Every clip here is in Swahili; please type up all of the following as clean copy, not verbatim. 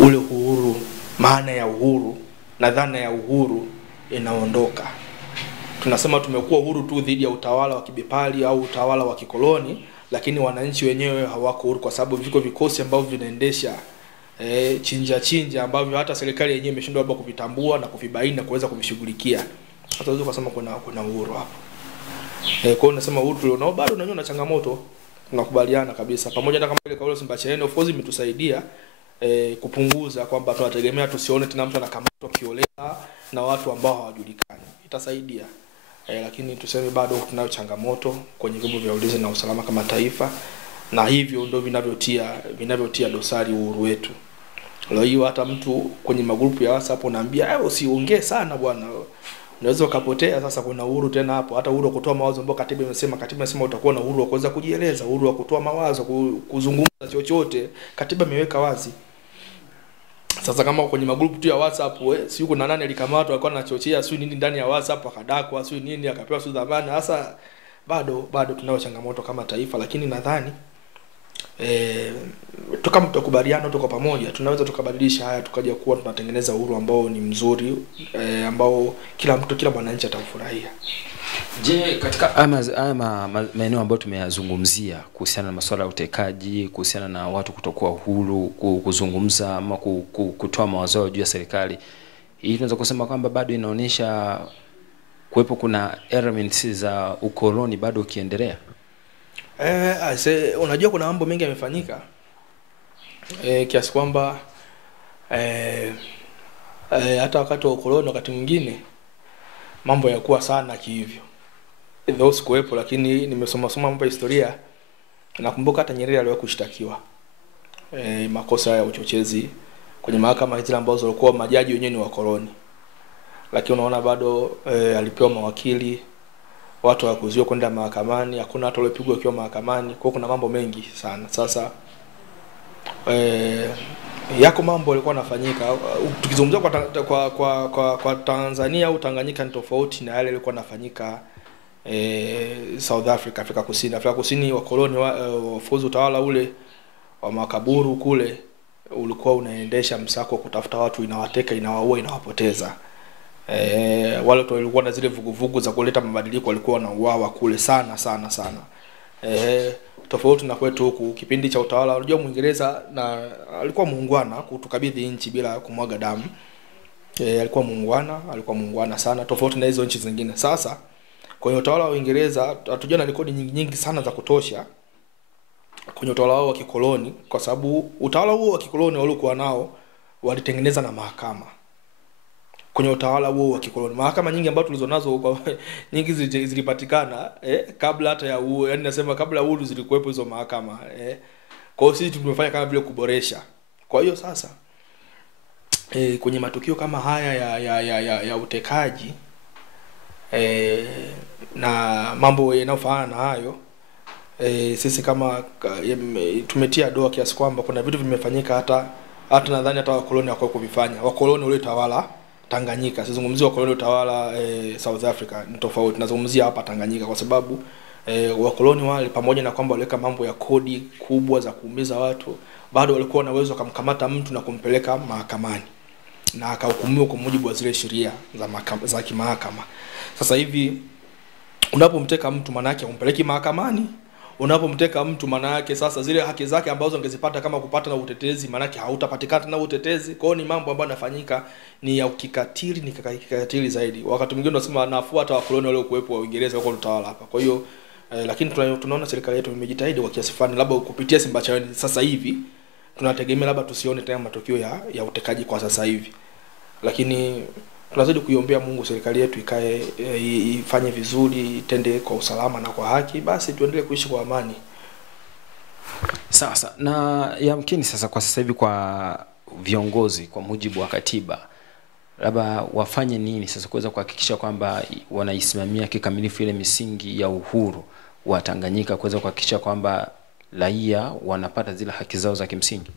ule uhuru, maana ya uhuru na dhana ya uhuru inaondoka. Tunasema tumekuwa uhuru tu dhidi ya utawala wa kibepari au utawala wa kikoloni, lakini wananchi wenyewe hawako huru kwa sababu viko vikosi ambavyo vinaendesha chinja ambavyo hata serikali yenyewe imeshindwa labda kuvitambua na kuvibaini na kuweza kuvishughulikia. Hata unaweza kusema kuna uhuru hapo. Kwa hiyo nasema uhuru tulionao bado unajua na changamoto, tunakubaliana kabisa. Pamoja na kama ile kauli Simbachawene of course imetusaidia kupunguza kwamba tunategemea tusione tena mtu anakamatwa kiolela na watu ambao hawajulikani. Itasaidia. Lakini tuseme bado tunayo changamoto kwenye vyombo vya ulinzi na usalama kama taifa, na hivyo ndio vinavyotia dosari uhuru wetu. Leo hiyo hata mtu kwenye magrupu ya WhatsApp unaambia usiongee sana bwana, unaweza ukapotea. Sasa kuna uhuru tena hapo, hata uhuru wa kutoa mawazo ambao katiba imesema utakuwa na uhuru wa kuweza kujieleza, uhuru wa kutoa mawazo, kuzungumza chochote, katiba imeweka wazi. Sasa kama kwenye magrupu tu ya WhatsApp si kuna nani alikamatwa alikuwa anachochea sio nini ndani ya WhatsApp akadakwa sio nini akapewa sio dhamana. Sasa bado tunao changamoto kama taifa, lakini nadhani tukubaliana tuko pamoja tunaweza tukabadilisha haya tukaja kuwa tunatengeneza uhuru ambao ni mzuri, ambao kila mwananchi atafurahia. Je, katika maeneo ambayo tumeyazungumzia kuhusiana na masuala ya utekaji, kuhusiana na watu kutokuwa huru kuzungumza ama kutoa mawazo juu ya serikali, hii tunaweza kusema kwamba bado inaonyesha kuwepo kuna elements za ukoloni bado ukiendelea? Unajua kuna mambo mengi yamefanyika kiasi kwamba hata wakati wa ukoloni wakati mwingine mambo yakuwa sana kihivyo. Those kuwepo, lakini nimesoma mambo ya historia. Nakumbuka hata Nyerere aliwahi kushtakiwa makosa ya uchochezi kwenye mahakama zile ambazo walikuwa majaji wenyewe ni wakoloni. Lakini unaona bado alipewa mawakili, watu hawakuzuiwa kwenda mahakamani, hakuna watu waliopigwa wakiwa mahakamani. Kwa kuna mambo mengi sana. Sasa yako mambo yalikuwa yanafanyika. Tukizungumzia kwa Tanzania au Tanganyika ni tofauti na yale yalikuwa yanafanyika South Africa, Afrika Kusini wakoloni wafuzu utawala ule wa makaburu kule ulikuwa unaendesha msako kutafuta watu, inawateka, inawaua, inawapoteza. Wale tu walikuwa na zile vuguvugu za kuleta mabadiliko walikuwa wanauawa kule sana. Tofauti na kwetu huku kipindi cha utawala, unajua Muingereza na alikuwa muungwana kutukabidhi nchi bila kumwaga damu. Alikuwa muungwana sana, tofauti na hizo nchi zingine. Sasa kwenye utawala wa Uingereza hatujua na rekodi nyingi sana za kutosha kwenye utawala wao wa kikoloni, kwa sababu utawala huo wa kikoloni walikuwa nao walitengeneza na mahakama. Kwenye utawala huo wa kikoloni mahakama nyingi ambazo tulizonazo nyingi zilipatikana kabla hata ya huo, yani nasema kabla ya uhuru zilikuwepo hizo mahakama. Kwa hiyo sisi tumefanya kama vile kuboresha. Kwa hiyo sasa kwenye matukio kama haya ya utekaji na mambo yanayofanana na hayo, sisi kama tumetia doa kiasi kwamba kuna vitu vimefanyika hata nadhani hata wakoloni wako kuvifanya. Wakoloni wale tawala Tanganyika, sizungumzia wakoloni utawala South Africa, ni tofauti. Nazungumzia hapa Tanganyika kwa sababu wakoloni wale pamoja na kwamba waliweka mambo ya kodi kubwa za kuumiza watu, bado walikuwa na uwezo kumkamata mtu na kumpeleka mahakamani na akahukumiwa kwa mujibu wa zile sheria za kimahakama. Sasa hivi unapomteka mtu maana yake umpeleki mahakamani. Unapomteka mtu maana yake sasa zile haki zake ambazo ungezipata kama kupata na utetezi maana yake hautapatikana na utetezi. Kwa hiyo ni mambo ambayo yanafanyika ni ya kikatili zaidi. Wakati mwingine tunasema nafuata wakoloni wale kuwepo wa Uingereza huko utawala hapa. Kwa hiyo lakini tunaona serikali yetu imejitahidi kwa kiasi fulani, labda kupitia Simbachawene sasa hivi tunategemea labda tusione tena matokeo ya utekaji kwa sasa hivi. Lakini tunazidi kuiombea Mungu serikali yetu ikae ifanye vizuri, itende kwa usalama na kwa haki, basi tuendelee kuishi kwa amani. Sasa na yamkini sasa kwa sasa hivi kwa viongozi kwa mujibu wa katiba labda wafanye nini sasa kuweza kuhakikisha kwamba wanaisimamia kikamilifu ile misingi ya uhuru wa Tanganyika, kuweza kuhakikisha kwamba raia wanapata zile haki zao za kimsingi?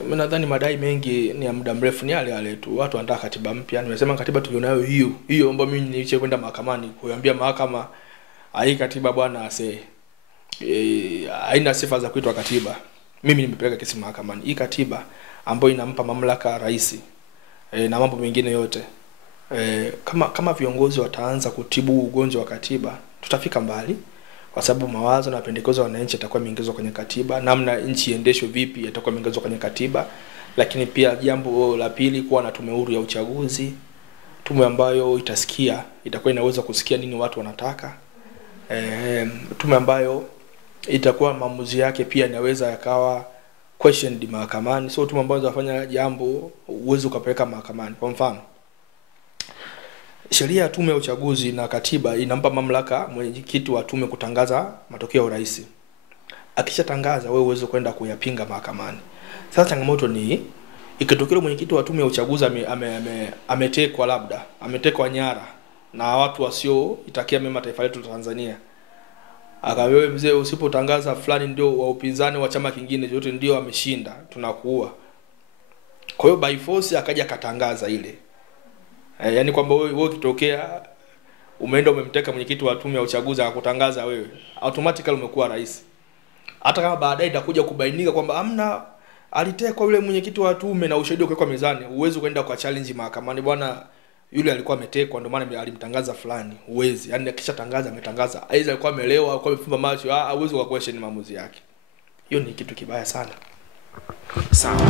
Mimi nadhani madai mengi ni ya muda mrefu, ni yale tu. Watu wanataka katiba mpya. Nimesema katiba tulionayo hiyo ambayo mimi niliche kwenda mahakamani kuambia mahakama hii katiba bwana haina sifa za kuitwa katiba. mimi nimepeleka kesi mahakamani. Hii katiba ambayo inampa mamlaka rais na mambo mengine yote, kama viongozi wataanza kutibu ugonjwa wa katiba, tutafika mbali, kwa sababu mawazo na pendekezo ya wananchi yatakuwa yameingizwa kwenye katiba, namna nchi iendeshwe vipi yatakuwa yameingizwa kwenye katiba. Lakini pia jambo la pili, kuwa na tume huru ya uchaguzi, tume ambayo itakuwa inaweza kusikia nini watu wanataka, tume ambayo itakuwa maamuzi yake pia inaweza yakawa questioned mahakamani. So tume ambayo zinafanya jambo uwezo ukapeleka mahakamani. Kwa mfano, sheria ya tume ya uchaguzi na katiba inampa mamlaka mwenyekiti wa tume kutangaza matokeo ya urais. Akishatangaza, wewe uwezo kwenda kuyapinga mahakamani. Sasa changamoto ni ikitokea mwenyekiti wa tume ya uchaguzi ametekwa, labda ametekwa nyara na watu wasio itakia mema taifa letu la Tanzania. Akawewe mzee, usipotangaza fulani ndio wa upinzani wa chama kingine yote ndio ameshinda, tunakuua. Kwa hiyo by force akaja katangaza ile. Yaani kwamba wewe kitokea umeenda umemteka mwenyekiti wa tume ya uchaguzi akakutangaza wewe, automatically umekuwa rais. Hata kama baadaye itakuja kubainika kwamba amna alitekwa yule mwenyekiti wa tume na ushahidi uko kwa mezani, uwezo kwenda kwa challenge mahakamani, bwana yule alikuwa ametekwa ndio maana alimtangaza fulani. Uwezi, yani kisha tangaza ametangaza, aidha alikuwa amelewa au alikuwa amefumba macho, uwezo wa question maamuzi yake. Hiyo ni kitu kibaya sana. Sawa.